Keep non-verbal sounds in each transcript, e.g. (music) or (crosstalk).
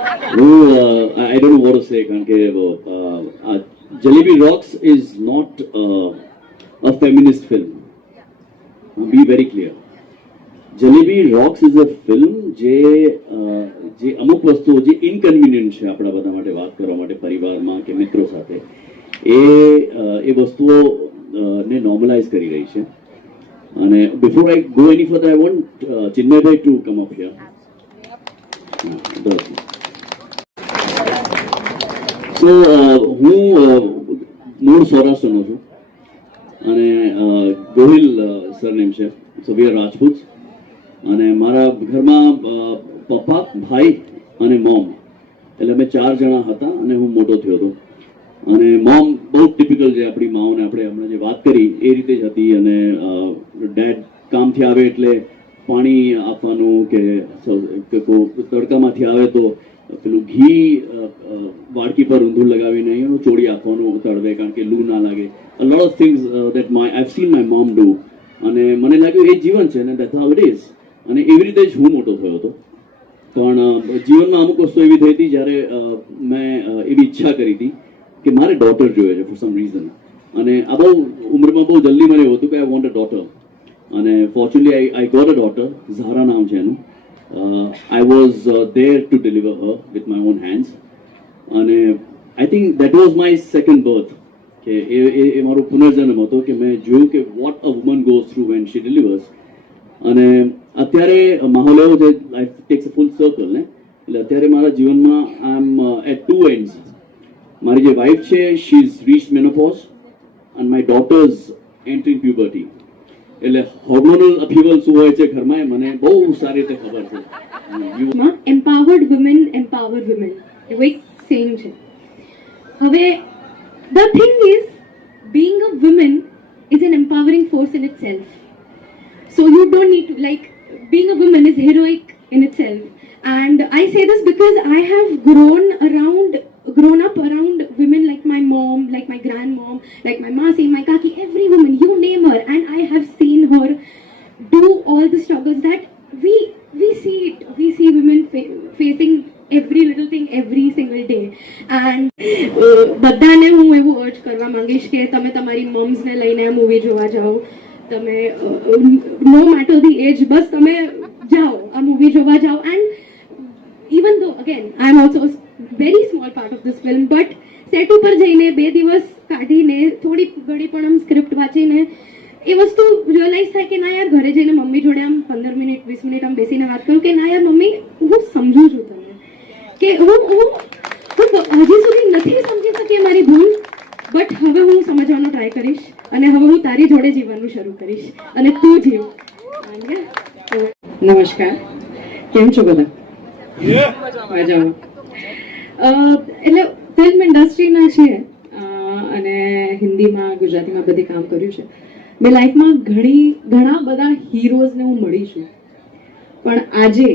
હું I don't vote say કારણ કે Jalebi rocks is not a feminist film be very clear Jalebi rocks is a film જે જે અમુક વસ્તુઓ જે ઇનકન્વિનિયન્ટ છે આપણા બધા માટે વાત કરવા માટે પરિવારમાં કે મિત્રો સાથે એ એ વસ્તુઓ ને નોર્મલાઇઝ કરી રહી છે. અને before I go any further I want ચિન્મયભાઈ to come up here so હું મૂળ સૌરાષ્ટ્રનો છું. અને ગોહિલ સરનેમ છે સો રાજપૂત. અને મારા ઘરમાં પપ્પા, ભાઈ અને મોમ. એટલે અમે ચાર જણા હતા અને હું મોટો થયો હતો. અને મોમ બહુ ટિપિકલ છે આપણી માઓને આપણે હમણાં જે વાત કરી, એ રીતે જ હતી અને ડેડ કામથી આવે એટલે પાણી આપવાનું કે તડકામાંથી આવે તો પેલું ઘી વાડકી પર ઊંધું લગાવીને એનું ચોડી આપવાનું તળવે કારણ કે લૂ ના લાગે. A lot of things that my my seen my mom do અને મને લાગ્યું એ જીવન છે ને દેટ how ઇટ ઇઝ અને એવી રીતે જ હું મોટો થયો હતો. પણ જીવનમાં અમુક વસ્તુ એવી થઈ હતી જ્યારે મેં એવી ઈચ્છા કરી હતી કે મારે ડોટર જોઈએ છે ફોર સમ રીઝન અને આ બહુ, ઉંમરમાં બહુ જલ્દી મને એવું હતું કે આઈ વોન્ટ અ ડોટર અને ફોર્ચ્યુનલી આઈ આઈ ગોટ અ ડોટર ઝારા નામ છે એનું. I was there to deliver her with my own hands અને I think that was my second birth કે એ એ- એ મારો પુનર્જન્મ હતો કે મેં જોયું કે what a woman goes through when she delivers અને અત્યારે માહોલ એવો છે life takes a full circle ને એટલે અત્યારે મારા જીવનમાં I am at two ends મારી જે વાઇફ છે શી ઇઝ રીચ મેનોપોઝ અને માય ડોટર્સ એન્ટ્રી પ્યુબર્ટી એટલે હોર્મોનલ અપીવલ શું હોય છે ઘરમાં એ મને બહુ સારી રીતે ખબર છે એમ્પાવર્ડ વુમેન એમ્પાવર વુમેન એવું એક સેઇંગ છે હવે the thing is being a woman is an empowering force in itself so you don't need to like being a woman is heroic in itself and i say this because i have grown around grown up around women like my mom like my grandmom like my masi my kaki every woman you name her and i have seen her do all the struggles that we we see it we see women fa- facing every little thing every single day and uh, બધાને હું એવું urge કરવા માંગીશ કે તમે તમારી મમ્સને લઈને આ મૂવી જોવા જાઓ, તમે નો મેટર ધી એજ બસ તમે જાઓ, આ મૂવી જોવા જાઓ. And even though again I am also very small part of this film but set ઉપર જઈને બે દિવસ કાઢીને, થોડી ઘડી પણ આમ સ્ક્રિપ્ટ વાંચીને, એ વસ્તુ રિયલાઇઝ થાય કે ના યાર, ઘરે જઈને મમ્મી જોડે આમ પંદર મિનિટ, વીસ મિનિટ આમ બેસીને વાત કરું કે ના યાર, મમ્મી, હું સમજુ છું તમને કે હું હું હું હજી સુધી નથી સમજી શકી મારી ભૂલ બટ હવે હું સમજવાનો ટ્રાય કરીશ. તારી જોડે જીવવાનું શરૂ કરીશ. અને તું જીવ. નમસ્કાર. કેમ છો બધા? મજામાં. એટલે ફિલ્મ ઇન્ડસ્ટ્રીના છીએ અને હિન્દીમાં ગુજરાતીમાં બધી કામ કર્યું છે. મેં લાઈફમાં ઘણી ઘણા બધા હીરોઝને હું મળી છું. પણ આજે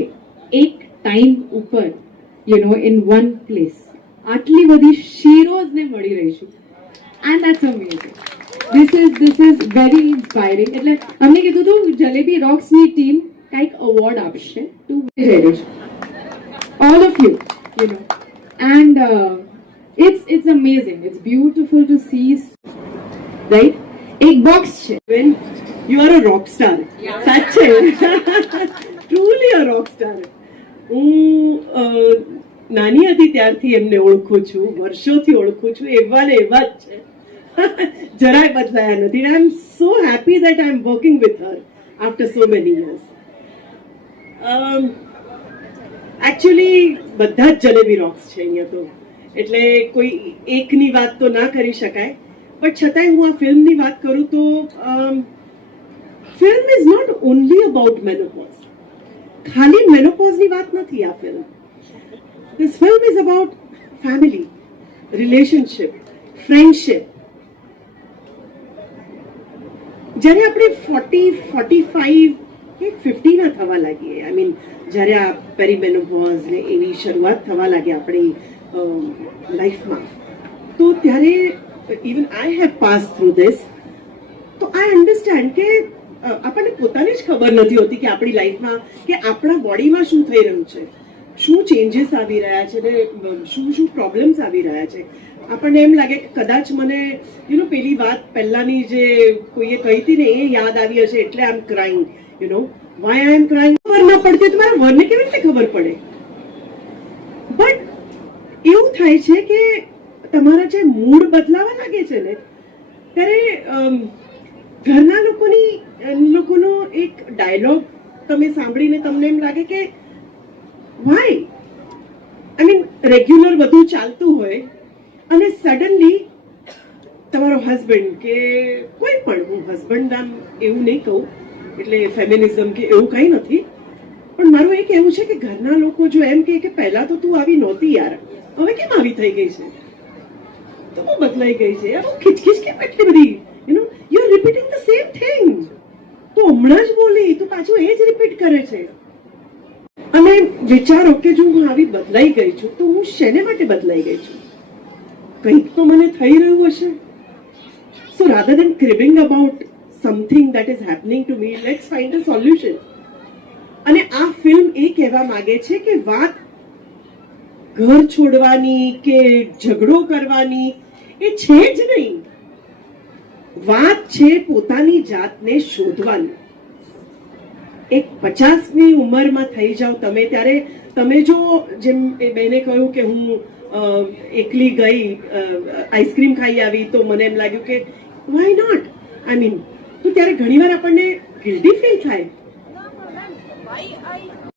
એક ટાઈમ ઉપર you know in one place આટલી બધી શીરોઝને મળી રહી છું. And that's amazing this is this is very inspiring એટલે અમને કીધું હતું જલેબી રોક્સની ટીમ કંઈક અવોર્ડ આપશે. ટુ જઈ all of you you know and it's it's amazing it's it's to see right? એક બોક્સ છે. When you are a rock star સાચે ટ્રુલી અ રોક સ્ટાર હું નાની હતી ત્યારથી એમને ઓળખું છું. વર્ષોથી ઓળખું છું. એવા ને એવા જ છે. (laughs) જરાય બદલાયા નથી. I am so happy that I am working with her after so many years actually બધા જ જલેબી રોક્સ છે અહીંયા તો. એટલે કોઈ એકની વાત તો ના કરી શકાય. પણ છતાંય હું આ ફિલ્મની વાત કરું તો film is not only about menopause ખાલી મેનોપોઝની વાત નથી આ film this film is about family relationship friendship જ્યારે આપણે ફોર્ટી ફોર્ટી ફાઈવ કે ફિફ્ટીના થવા લાગીએ આઈ મીન જ્યારે આ પેરીમેનોપોઝ ને એવી શરૂઆત થવા લાગે આપણી લાઈફમાં તો ત્યારે even I have pass through this તો આઈ અન્ડરસ્ટેન્ડ કે આપણને પોતાને જ ખબર નથી હોતી કે આપણી લાઈફમાં કે આપણા બોડીમાં શું થઈ રહ્યું છે. શું ચેન્જીસ આવી રહ્યા છે ને શું શું પ્રોબ્લેમ્સ આવી રહ્યા છે? આપણને એમ લાગે કે કદાચ મને યુ નો પેલી વાત પહેલાંની જે કોઈએ કહી હતી ને, એ યાદ આવી હશે એટલે I am you know why I am crying ખબર ન પડતી તો મારા કેવી રીતે ખબર પડે? બટ એવું થાય છે કે તમારા જે મૂડ બદલાવા લાગે છે ને, ત્યારે ઘરના લોકોની લોકોનો એક ડાયલોગ તમે સાંભળીને તમને એમ લાગે કે વાય આઈ મીન રેગ્યુલર બધું ચાલતું હોય અને સડનલી તમારો હસબન્ડ કે કોઈ પણ, હું હસબન્ડ નામ એવું નહીં કહું, એટલે ફેમિનિઝમ કે એવું કંઈ નથી, પણ મારું એ કહેવું છે કે ઘરના લોકો જો એમ કહે કે પહેલાં તો તું આવી નહોતી યાર, હવે કેમ આવી થઈ ગઈ છે? તો બહુ બદલાઈ ગઈ છે, આ બહુ ખીચખીચ કેમ એટલી બધી you know you are repeating the same thing તો હમણાં જ બોલી, તું પાછું એ જ રિપીટ કરે છે. અને વિચારો કે જો હું આવી બદલાઈ ગઈ છું, તો હું શેને માટે બદલાઈ ગઈ છું? કંઈક તો મને થઈ રહ્યું હશે. So rather than cribbing about something that is happening to me let's find a solution અને આ ફિલ્મ એ કહેવા માંગે છે કે વાત ઘર છોડવાની કે ઝઘડો કરવાની, એ છે જ નહીં. વાત છે પોતાની જાતને શોધવાની. એક પચાસની ઉંમરમાં થઈ જાઓ તમે, ત્યારે તમે જો જેમ એ બેને કહ્યું કે હું એકલી ગઈ આઈસ્ક્રીમ ખાઈ આવી, તો મને એમ લાગ્યું કે વાય નોટ આઈ મીન તો ત્યારે ઘણીવાર આપણને ગિલ્ટી ફીલ થાય.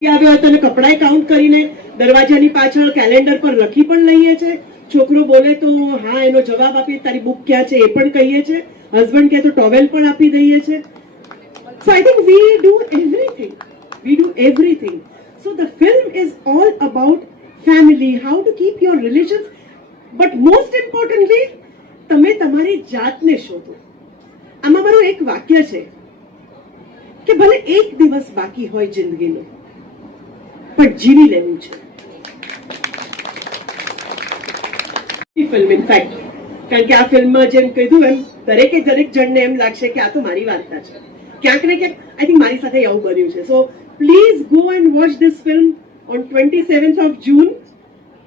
આવ્યો હોય તો કપડાએ કાઉન્ટ કરીને દરવાજાની પાછળ કેલેન્ડર પર લખી પણ લઈએ છે. છોકરો બોલે તો, હા, એનો જવાબ આપીએ, તારી બુક ક્યાં છે? એ પણ કહીએ છે. હસબન્ડ કહે તો ટોવેલ પણ આપી દઈએ છે. So I think we do everything. We do everything. So the film is all about family, how to keep your relations, but most importantly, તમે તમારી જાતને શોધો આમાં મારું એક વાક્ય છે કે ભલે એક દિવસ બાકી હોય જિંદગીનો પણ જીવી લેવું છે ફિલ્મ ઇનફેક્ટ કારણ કે આ ફિલ્મમાં જેમ કીધું એમ દરેકે દરેક જણને એમ લાગશે કે આ તો મારી વાર્તા છે ક્યાંક ને ક્યાંક આઈ થિંક મારી સાથે આવું બન્યું છે. So please go and watch this film on twenty seventh of June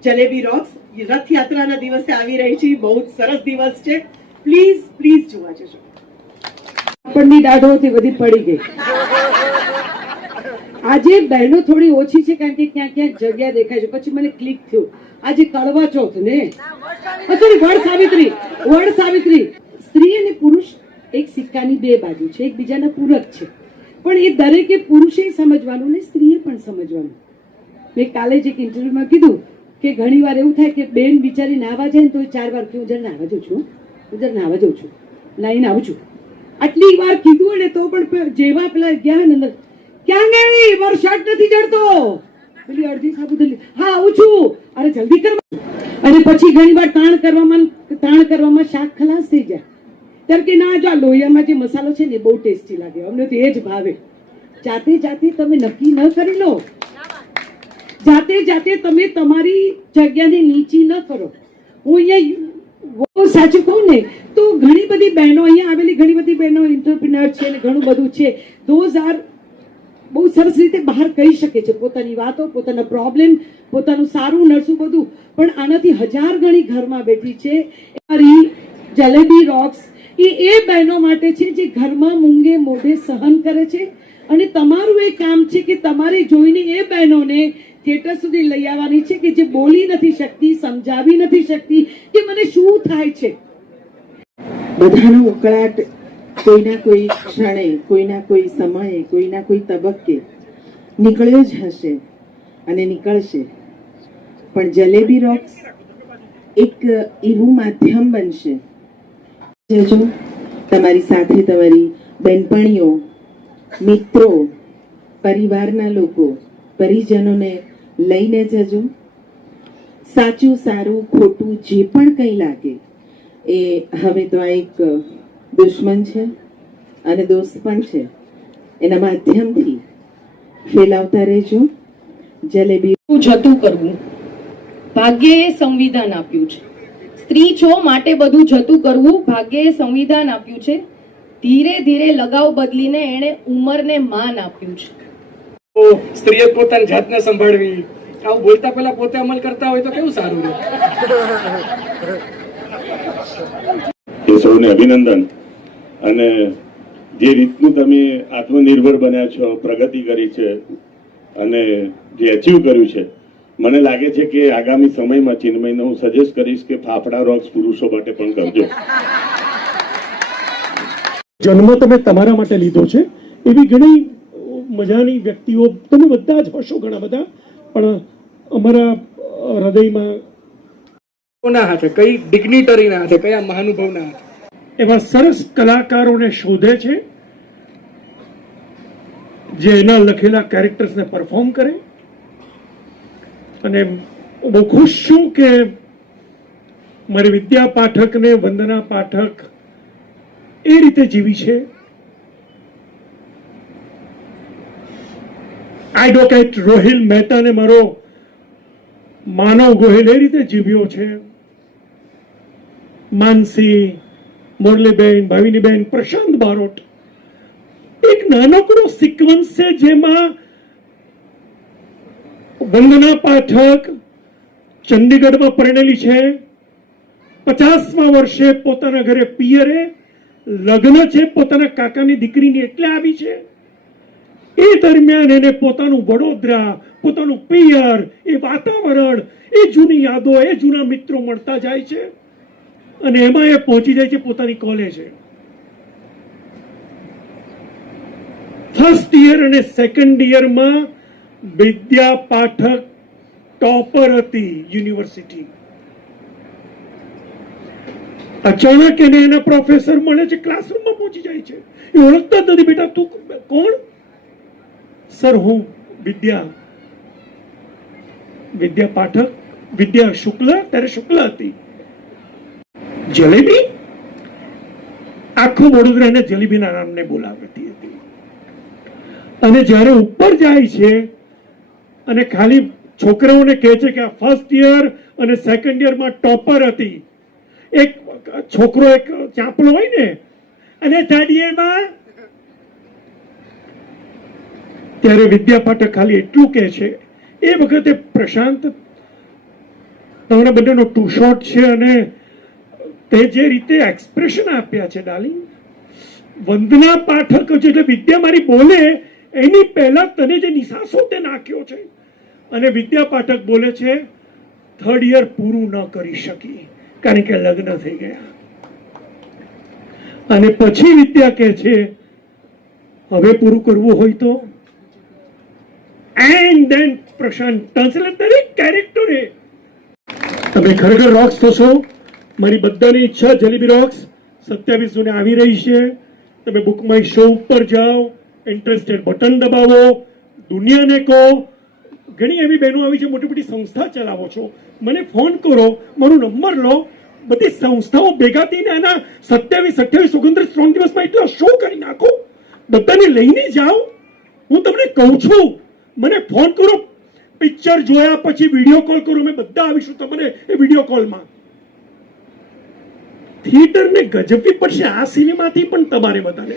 Jalebi rocks. રથયાત્રાના દિવસે આવી રહી છે. બહુ જ સરસ દિવસ છે. પ્લીઝ પ્લીઝ જોવા જજો. આપણની દાઢોથી બધી પડી ગઈ. આજે બહેનો થોડી ઓછી છે કારણ કે ક્યાંક ક્યાંક જગ્યા દેખાય છે. પછી મને ક્લિક થયું. આજે કડવા ચોથ ને સોરી વડ સાવિત્રી. વડ સાવિત્રી. સ્ત્રી અને પુરુષ એક સિક્કાની બે બાજુ છે, એકબીજાના પૂરક છે. પણ એ દરેકે પુરુષે સમજવાનું ને સ્ત્રીએ પણ સમજવાનું. મેં કાલે જ એક ઇન્ટરવ્યુમાં કીધું કે ઘણી વાર એવું થાય કે બેન બિચારી નાવા જાય ને તો ચાર વાર કે હું જરા નાવા જઉં છું, હું જરા નાવા જઉં છું નાઈને આવું છું. આટલી વાર કીધું ને તો પણ જેવા પેલા ગયા ને અંદર, ક્યાં ગઈ? મારો શર્ટ નથી જડતો પેલી અડધી સાબુદલી હા, આવું છું. અરે, જલ્દી કર અને પછી ઘણી વાર તાણ કરવામાં તાણ કરવામાં શાક ખલાસ થઈ જાય. ત્યારે કે ના, જો આ લોહિયામાં જે મસાલો છે ને બહુ ટેસ્ટી લાગે. અમને તો એ જ ભાવે. જાતે જાતે તમે નક્કી ન કરી લો. જાતે જાતે તમે તમારી જગ્યાને નીચી ન કરો. હું અહીંયા બહુ સાચું કહું ને, તો ઘણી બધી બહેનો અહીંયા આવેલી, ઘણી બધી બહેનો એન્ટરપ્રિનર છે ને ઘણું બધું છે. દોઝ આર બહુ સરસ રીતે બહાર કહી શકે છે. પોતાની વાતો, પોતાના પ્રોબ્લેમ પોતાનું સારું, નરસું બધું. પણ આનાથી હજાર ગણી ઘરમાં બેઠી છે. મારી જલેબી રોક્સ એ એ બહેનો માટે છે જે ઘરમાં મૂંગે મોઢે સહન કરે છે. અને તમારું એ કામ છે કે તમારે જોઈને એ બહેનોને થિયેટર સુધી લઈ આવવાની છે કે જે બોલી નથી શકતી, સમજાવી નથી શકતી કે મને શું થાય છે. બધાનો ઉકળાટ કોઈના કોઈ ક્ષણે, કોઈના કોઈ સમયે, કોઈના કોઈ તબક્કે નીકળ્યો જ હશે અને નીકળશે. પણ જલેબી રોક્સ એક એવું માધ્યમ બનશે. જજો તમારી સાથે તમારી બહેનપણીઓ મિત્રો, પરિવારના લોકો, પરિજનોને લઈને જજો. સાચું, સારું, ખોટું જે પણ કંઈ લાગે, એ હવે તો આ એક દુશ્મન છે અને દોસ્ત પણ છે. એના માધ્યમથી ફેલાવતા રહેજો. જલેબી જતું કરવું. ભાગ્યે સંવિધાન આપ્યું છે. સ્ત્રી છો માટે બધું જતું કરવું ભાગ્યે સંવિધાન આપ્યું છે. ધીરે ધીરે લગાવ બદલીને એણે ઉંમરને માન આપ્યું છે. સ્ત્રીએ પોતાની જાતને સંભાળવી. આવું બોલતા પહેલા પોતે અમલ કરતા હોય તો કેવું સારું એ સૌને અભિનંદન. અને જે રીતનું તમે આત્મનિર્ભર બન્યા છો પ્રગતિ કરી છે અને જે અચીવ કર્યું છે મને લાગે છે કે આગામી સમયમાં ચિન્મયને હું સજેસ્ટ કરીશ કે ફાફડા રોક્સ પુરુષો માટે પણ કરજો. જન્મ તમે તમારા માટે લીધો છે. એવી ઘણી મજાની વ્યક્તિઓ તમે બધા જ હશો ઘણા બધા. પણ અમારા હૃદયમાં કોના હાથે કઈ ડિગ્નિટરીના હાથે કયા મહાનુભાવના હાથે? એવા સરસ કલાકારોને શોધે છે. જે એના લખેલા કેરેક્ટર્સને પરફોર્મ કરે. અને બહુ ખુશ છું કે મારી વિદ્યા પાઠકને વંદના પાઠક એ રીતે જીવી છે. એડવોકેટ રોહિલ મહેતાને મારો માનવ ગોહિલ એ રીતે જીવ્યો છે. માનસી, મુરલીબેન, ભાવિનીબેન, પ્રશાંત બારોટ એક નાનકડો સિક્વન્સ છે જેમાં વંદના પાઠક ચંદીગઢમાં પરણેલી છે. પચાસમા વર્ષે પોતાના ઘરે પિયરે, લગ્ન છે પોતાના કાકાની દીકરીની એટલે આવી છે. એ દરમિયાન એને પોતાનું વડોદરા, પોતાનું પિયર, એ વાતાવરણ, એ જૂની યાદો, એ જૂના મિત્રો મળતા જાય છે અને એમાં એ પહોંચી જાય છે પોતાની કોલેજે. ફર્સ્ટ યર અને સેકન્ડ યરમાં વિદ્યા પાઠક ટોપર હતી યુનિવર્સિટી. અચાનક એને એના પ્રોફેસર મળે છે, ક્લાસરૂમમાં પહોંચી જાય છે. એ ઓળખતા જ નથી, બેટા, તું કોણ? સર, હું વિદ્યા. વિદ્યા પાઠક, વિદ્યા શુક્લ, ત્યારે શુક્લ હતી. જલેબી? આખું વડોદરા એને જલેબીના નામને બોલાવતી હતી. અને જ્યારે ઉપર જાય છે અને ખાલી છોકરાઓને કહે છે કે આ ફર્સ્ટ યર અને સેકન્ડ યરમાં ટોપર હતી. એક છોકરો એક ચાંપલો હોય ને, અને થર્ડ યરમાં ત્યારે વિદ્યા પાઠક ખાલી એટલું કહે છે, એ વખતે પ્રશાંત તમારા બંનેનો ટુ શોટ છે અને તે જે રીતે એક્સપ્રેશન આપ્યા છે ડાર્લિંગ વંદના પાઠક છે એટલે વિદ્યા મારી બોલે એની પહેલા તને જે નિશાસો તે નાખ્યો છે? અને વિદ્યા પાઠક બોલે છે થર્ડ યર પૂરું ન કરી શકી. કારણ કે લગ્ન થઈ ગયા. અને પછી વિદ્યા કહે છે, હવે પૂરું કરવું હોય તો? એન્ડ ધેન પ્રશાંત ટ્રાન્સલેટ દરેક કેરેક્ટરે તમે ખરેખર રોક્સ થશો મારી બધાની ઈચ્છા જલેબી રોક્સ સત્યાવીસ જૂને આવી રહી છે. તમે બુકમાય શો ઉપર જાઓ. ઇન્ટરેસ્ટેડ બટન દબાવો, દુનિયાને કહો. ઘણી એવી બહેનો આવી છે, મોટી મોટી સંસ્થા ચલાવો છો. મને ફોન કરો, મારો નંબર લો. બધી સંસ્થાઓ ભેગા થઈને આના સત્યાવીસ, અઠ્યાવીસ, ઓગણત્રીસ, ત્રણ દિવસમાં એટલા શો કરી નાખો. બધાને લઈને જાઓ. હું તમને કહું છું, મને ફોન કરો. પિક્ચર જોયા પછી વીડિયો કોલ કરો. અમે બધા આવીશું તમને એ વીડિયો કોલમાં થિયેટરને ગજબવી પડશે આ સિનેમાથી પણ તમારે બધાને.